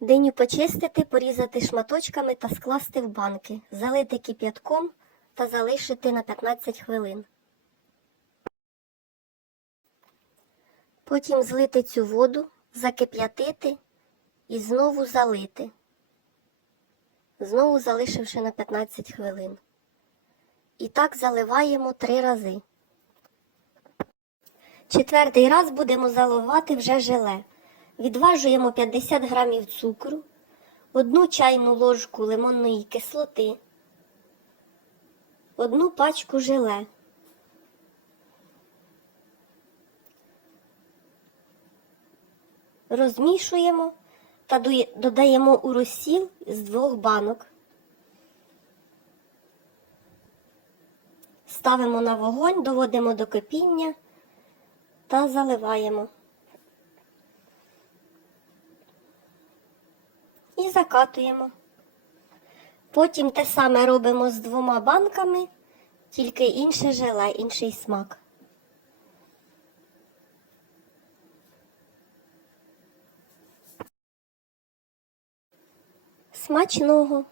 Диню почистити, порізати шматочками та скласти в банки, залити кип'ятком та залишити на 15 хвилин. Потім злити цю воду, закип'ятити і знову залити. Знову залишивши на 15 хвилин. І так заливаємо три рази. Четвертий раз будемо заливати вже желе. Відважуємо 50 грамів цукру, одну чайну ложку лимонної кислоти, одну пачку желе. Розмішуємо та додаємо у розсіл з двох банок. Ставимо на вогонь, доводимо до кипіння та заливаємо. І закатуємо. Потім те саме робимо з двома банками, тільки інше желе, інший смак. Смачного!